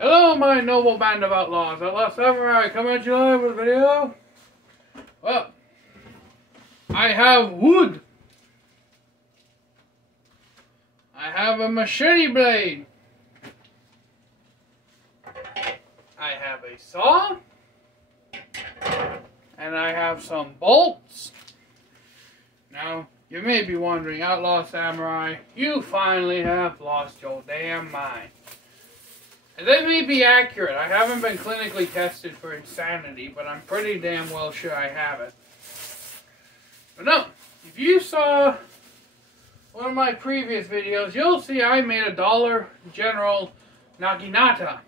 Hello, my noble band of outlaws. Outlaw Samurai, coming at you live with a video. Well, I have wood. I have a machete blade. I have a saw. And I have some bolts. Now, you may be wondering, Outlaw Samurai, you finally have lost your damn mind. And that may be accurate. I haven't been clinically tested for insanity, but I'm pretty damn well sure I have it. But no, if you saw one of my previous videos, you'll see I made a Dollar General naginata.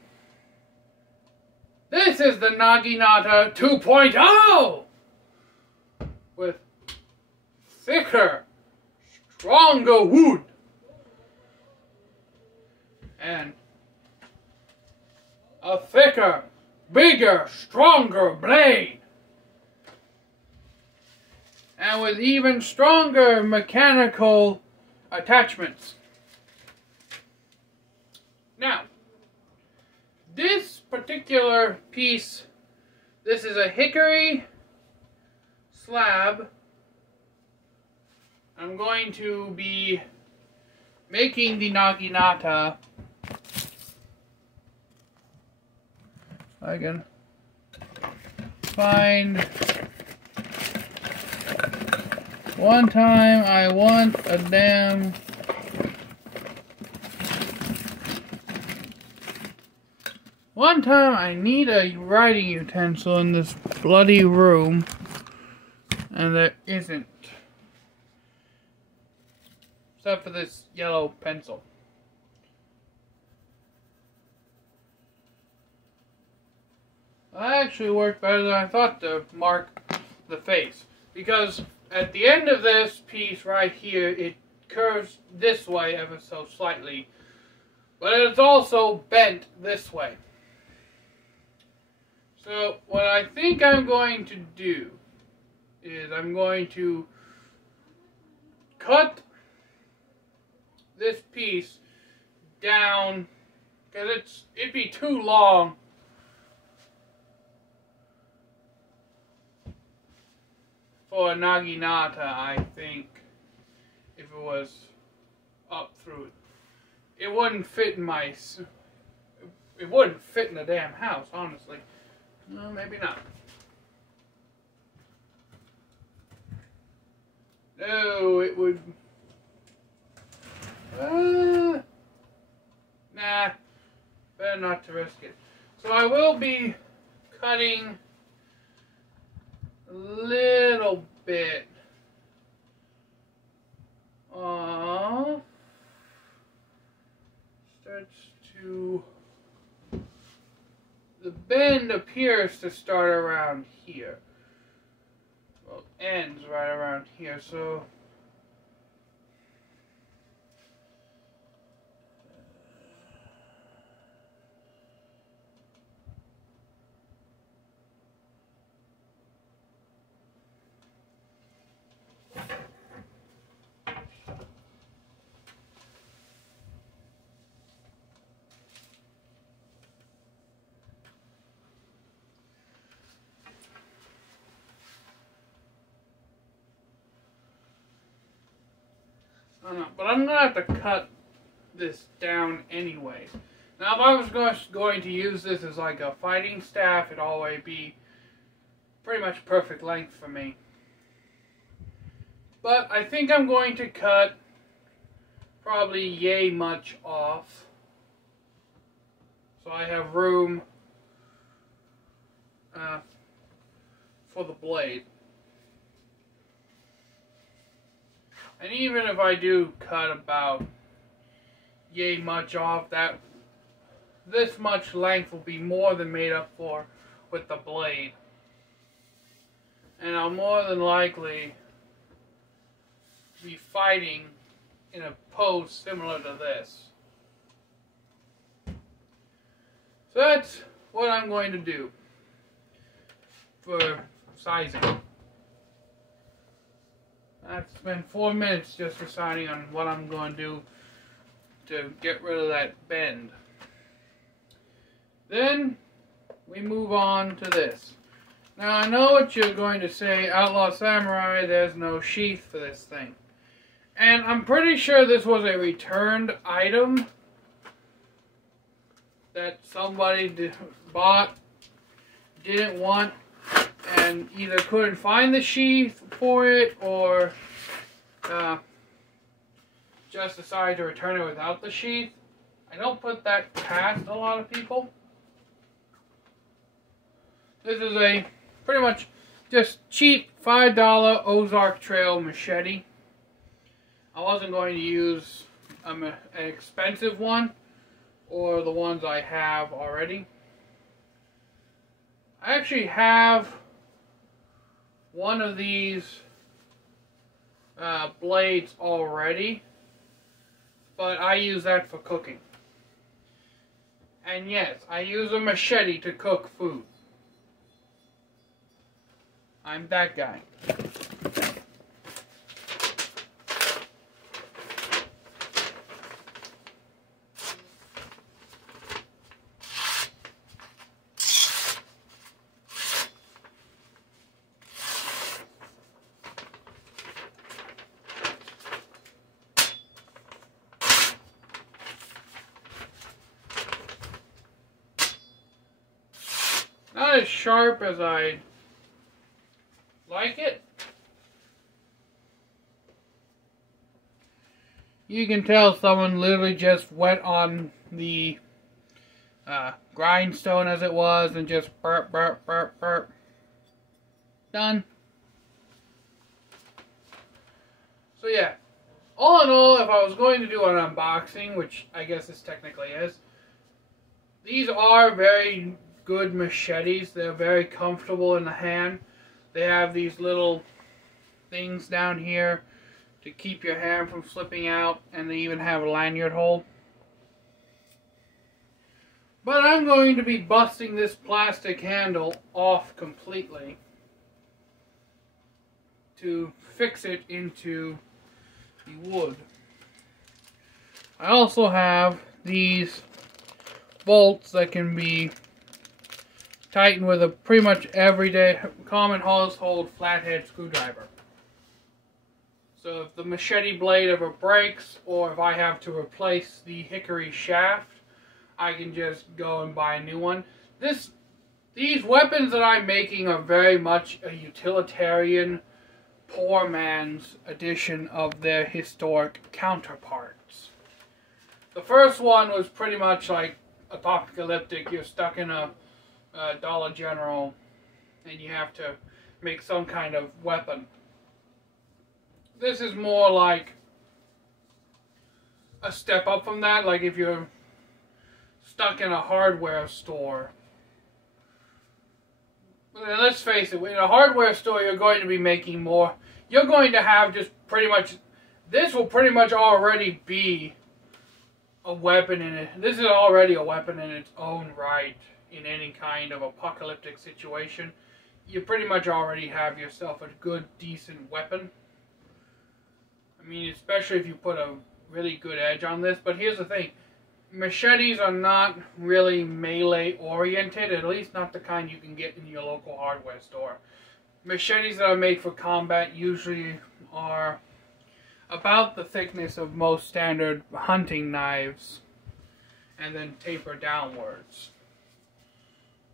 This is the naginata 2.0! With thicker, stronger wood. And a thicker, bigger, stronger blade. And with even stronger mechanical attachments. Now, this particular piece, this is a hickory slab. I'm going to be making the naginata. I can find one time I want a damn one time I need a writing utensil in this bloody room, and there isn't, except for this yellow pencil. That actually worked better than I thought to mark the face, because at the end of this piece right here, it curves this way ever so slightly, but it's also bent this way. So what I think I'm going to do is I'm going to cut this piece down, because it'd be too long for a naginata, I think, if it was up through it. It wouldn't fit in my... It wouldn't fit in the damn house, honestly. No, maybe not. No, it would... Nah, better not to risk it. So I will be cutting a little bit off. Starts to... The bend appears to start around here. Well, ends right around here, so... I don't know, but I'm going to have to cut this down anyways. Now, if I was going to use this as like a fighting staff, it'd always be pretty much perfect length for me. But I think I'm going to cut probably yay much off, so I have room for the blade. And even if I do cut about yay much off, that this much length will be more than made up for with the blade. And I'll more than likely be fighting in a pose similar to this. So that's what I'm going to do for sizing. I've spent 4 minutes just deciding on what I'm going to do to get rid of that bend. Then we move on to this. Now I know what you're going to say, Outlaw Samurai, there's no sheath for this thing. And I'm pretty sure this was a returned item that somebody bought, didn't want, and either couldn't find the sheath for it or just decided to return it without the sheath. I don't put that past a lot of people. This is a pretty much just cheap $5 Ozark Trail machete. I wasn't going to use an expensive one or the ones I have already. I actually have one of these blades already, but I use that for cooking. And yes, I use a machete to cook food. I'm that guy. Not as sharp as I like it. You can tell someone literally just went on the grindstone as it was and just burp, burp, burp, burp. Done. So yeah, all in all, if I was going to do an unboxing, which I guess this technically is, these are very good machetes. They're very comfortable in the hand. They have these little things down here to keep your hand from slipping out, and they even have a lanyard hole. But I'm going to be busting this plastic handle off completely to fix it into the wood. I also have these bolts that can be tightened with a pretty much everyday common household flathead screwdriver. So if the machete blade ever breaks, or if I have to replace the hickory shaft, I can just go and buy a new one. These weapons that I'm making are very much a utilitarian, poor man's edition of their historic counterparts. The first one was pretty much like apocalyptic. You're stuck in a Dollar General and you have to make some kind of weapon. This is more like a step up from that, like if you're stuck in a hardware store. Well, let's face it, in a hardware store you're going to be making more. You're going to have just pretty much, this will pretty much already be a weapon in it. This is already a weapon in its own right in any kind of apocalyptic situation. You pretty much already have yourself a good, decent weapon. I mean, especially if you put a really good edge on this. But here's the thing. Machetes are not really melee oriented, at least not the kind you can get in your local hardware store. Machetes that are made for combat usually are about the thickness of most standard hunting knives and then taper downwards.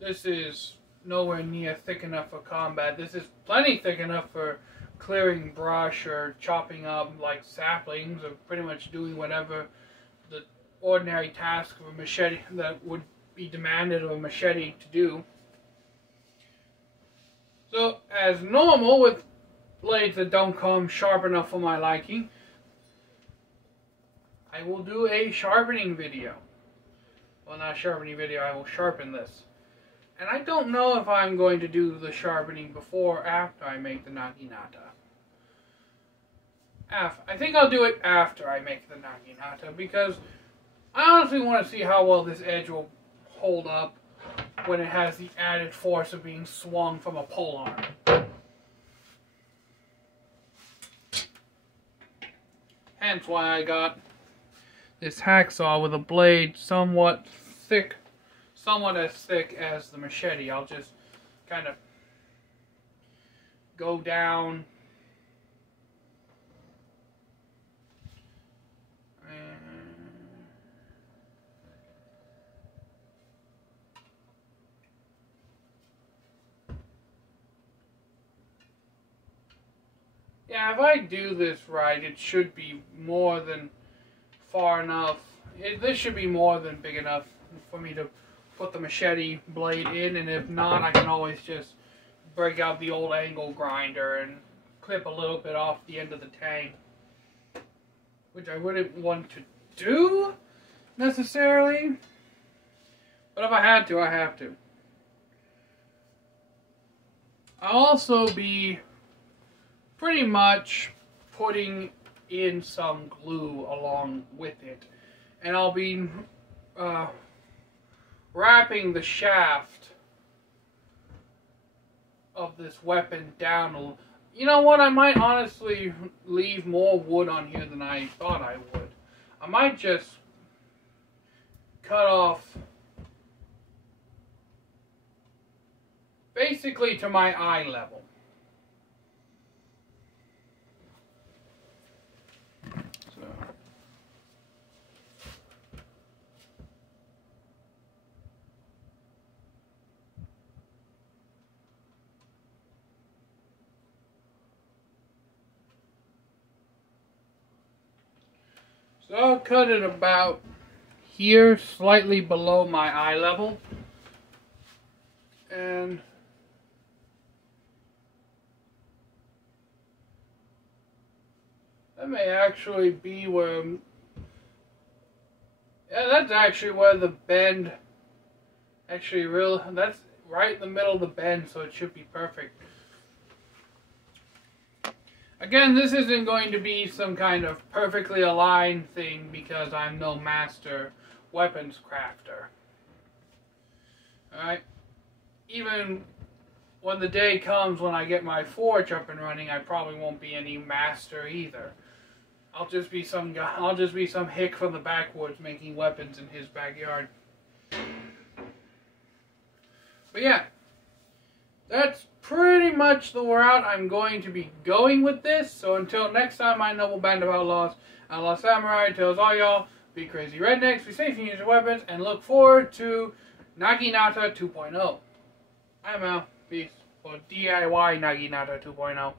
This is nowhere near thick enough for combat. This is plenty thick enough for clearing brush or chopping up like saplings or pretty much doing whatever the ordinary task of a machete that would be demanded of a machete to do. So, as normal with blades that don't come sharp enough for my liking, I will do a sharpening video. Well, not a sharpening video, I will sharpen this. And I don't know if I'm going to do the sharpening before or after I make the naginata. I think I'll do it after I make the naginata, because I honestly want to see how well this edge will hold up when it has the added force of being swung from a pole arm. Hence why I got this hacksaw with a blade somewhat thick, somewhat as thick as the machete. I'll just kind of go down yeah, if I do this right, it should be more than far enough. This should be more than big enough for me to put the machete blade in, and if not, I can always just break out the old angle grinder and clip a little bit off the end of the tang, which I wouldn't want to do necessarily, but if I had to, I have to. I'll also be pretty much putting in some glue along with it, and I'll be wrapping the shaft of this weapon down a little. You know what, I might honestly leave more wood on here than I thought I would. I might just cut off basically to my eye level. So I'll cut it about here, slightly below my eye level. And that may actually be where, yeah, that's actually where the bend, that's right in the middle of the bend, so it should be perfect. Again, this isn't going to be some kind of perfectly aligned thing because I'm no master weapons crafter. Alright? Even when the day comes when I get my forge up and running, I probably won't be any master either. I'll just be some guy, I'll just be some hick from the backwoods making weapons in his backyard. But yeah, that's pretty much the route I'm going to be going with this. So until next time, my noble band of outlaws, Outlaw Samurai tells all y'all, be crazy rednecks, be safe and use your weapons, and look forward to Naginata 2.0. I'm out. Peace. Or DIY Naginata 2.0.